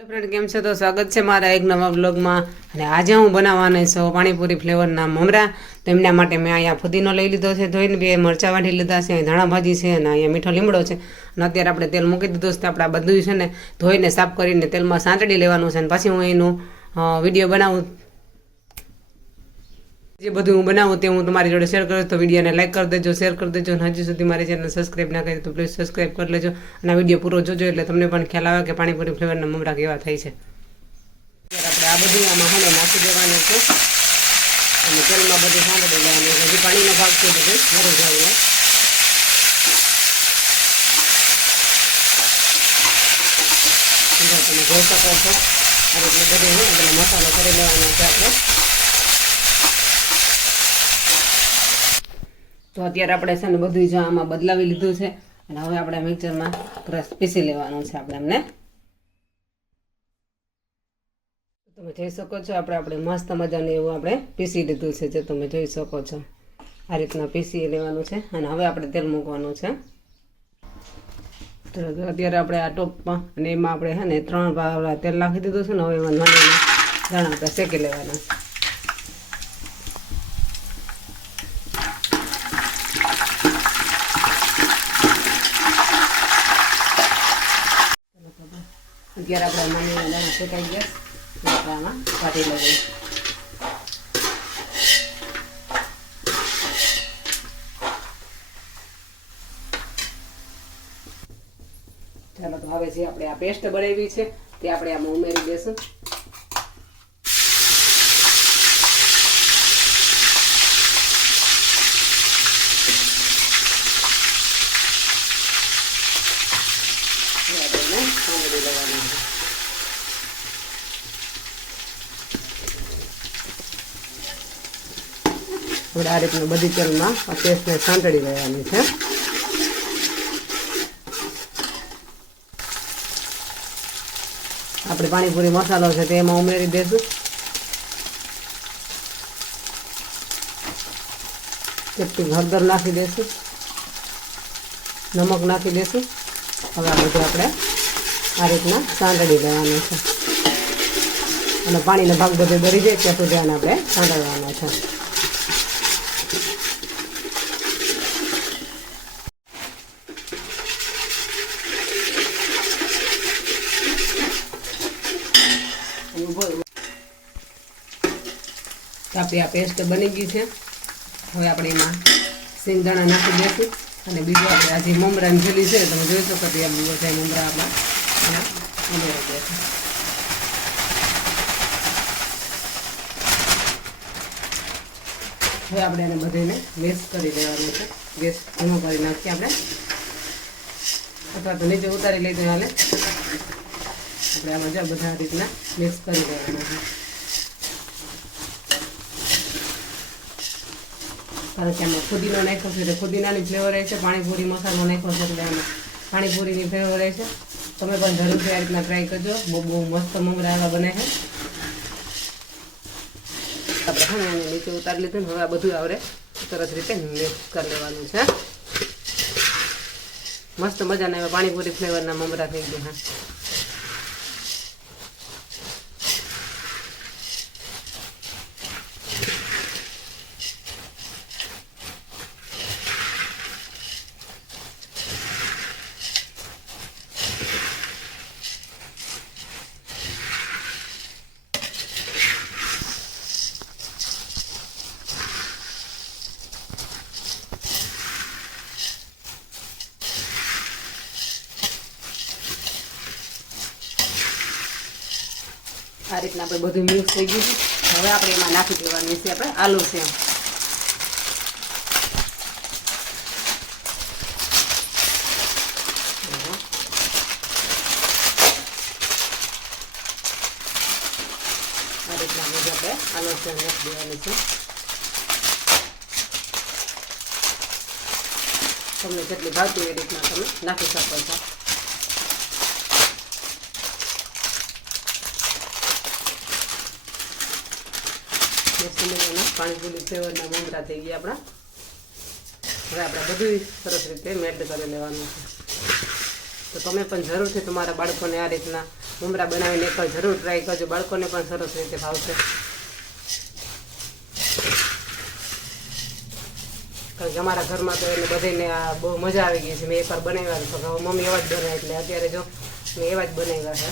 Hello friend, કેમ છો? તો સ્વાગત છે મારા એક નવા વ્લોગમાં. અને આજે હું બનાવવાની છું પાણીપુરી ફ્લેવરના મમરા. તો એમના માટે મેં અહીંયા ફુદીનો લઈ લીધો છે ધોઈને, 2 મરચાં વાટી લીધા છે, ધાણા ભાજી છે અને અહીંયા મીઠો લીમડો છે. અને અત્યારે આપણે તેલ મૂકી દીધું છે. આપણે આ બધું છે ને ધોઈને સાફ કરીને તેલમાં સાંતળી લેવાનું છે. અને પછી હું એનું વિડીયો બનાવું, જે બધું હું બનાવું તે હું તમારી જોડે શેર કરું. તો વિડીયોને લાઈક કરી દેજો, શેર કરી દેજો. અને હજી સુધી મારી ચેનલ સબસ્ક્રાઈબ ના કરી તો પ્લીઝ સબસ્ક્રાઈબ કરી લેજો. અને આ વિડીયો પૂરો જોજો એટલે તમને પણ ખ્યાલ આવે કે પાણીપુરી ફ્લેવરના મમરા કેવા થાય છે. ત્યારે આપણે આ બધું આમાં હાલો નાખી દેવાનું છે અને તેલમાં બધું સાંતળી લેવાનું. હજી પાણીનો ભાગ છે બધું મરી જાય. તમે જોઈ શકો છો આ રીતે બધું એટલે મસાલો કરી લેવાનો છે આપણે. તો અત્યારે આપણે છે ને બધું જ આમાં બદલાવી લીધું છે. અને હવે આપણે મિક્સરમાં ક્રશ પીસી લેવાનું છે આપણે એમને. તમે જોઈ શકો છો આપણે મસ્ત મજાનું એવું આપણે પીસી લીધું છે, જે તમે જોઈ શકો છો. આ રીતના પીસી લેવાનું છે. અને હવે આપણે તેલ મૂકવાનું છે. તો અત્યારે આપણે આ ટોપમાં અને એમાં આપણે છે ને 3 ભાગ તેલ નાખી દીધું છે ને. હવે એમાં નાના દાણા આપણે શેકી લેવાના છે. અત્યારે આપણે નાની દાણા શેકાઈ ગયા આપણે આમાં કાઢી લઈએ. ચાલો, તો હવે જે આપણે આ પેસ્ટ બનાવી છે તે આપણે આમાં ઉમેરી દઈશું. આપણે આ રીતના બધી તેલમાં આ પેસ્ટને સાંતળી લેવાની છે. આપણે પાણીપુરી મસાલો છે તે એમાં ઉમેરી દઈશું. કેટલી હળદર નાખી દઈશું, નમક નાખી દઈશું. હવે આ બધું આપણે આ રીતના સાંતળી લેવાનું છે. અને પાણીનો ભાગ બધો ભરી જાય ત્યાં સુધી આને આપણે સાંતળવાનો છે. આપણી આ પેસ્ટ બની ગઈ છે. હવે આપણે એમાં સિંગદાણા નાખી દઈશું. અને બીજું આપણે આજે મમરાની થેલી છે તમે જોઈ શકો છો. આ બધા મમરા આપણા ઉમેરી દઈશું. હવે આપણે એને બધાને મિક્સ કરી દેવાનું છે. ગેસ ધીમો કરી નાખીએ આપણે, અથવા તો નીચે ઉતારી લઈ હાલે. આપણે આમાં જો બધા રીતના મિક્સ કરી દેવાનું છે. કારણ કે આમાં ફુદીનો નાખ્યો છે એટલે ફુદીનાની ફ્લેવર રહે છે. પાણીપુરી મસાલો નાખ્યો છે એટલે આમાં પાણીપુરીની ફ્લેવર રહે છે. તમે પણ જરૂરથી આ રીતના ટ્રાય કરજો. બહુ મસ્ત મમરા આવા બને છે. આપણે એને નીચે ઉતારી લીધું. હવે આ બધું આપણે સરસ રીતે મિક્સ કરી લેવાનું છે. મસ્ત મજાના એવા પાણીપુરી ફ્લેવરના મમરા થઈ ગયા. આ રીતના આપણે બધું મિક્સ થઈ ગયું છે. હવે આપણે એમાં નાખી દેવાની છે આપણે આલુ છે. આ રીતના બધું આપણે આલુ છે નાખી દેવાની છે. તમને જેટલી ભાવતી એ રીતના તમે નાખી શકો છો. પાણીપુરી ફ્લેવરના મમરા થઈ ગયા આપણા. હવે આપણે બધું સરસ રીતે મેલ્ટ કરી લેવાનું છે. તો તમે પણ જરૂરથી તમારા બાળકોને આ રીતના મમરા બનાવીને એકવાર જરૂર ટ્રાય કરજો, બાળકોને પણ સરસ રીતે ભાવશે. કારણ કે અમારા ઘરમાં તો એને બધાને આ બહુ મજા આવી ગઈ છે. મેં એકવાર બનાવ્યા તો મમ્મી એવા જ બનાવે, એટલે અત્યારે જો મેં એવા જ બનાવ્યા છે.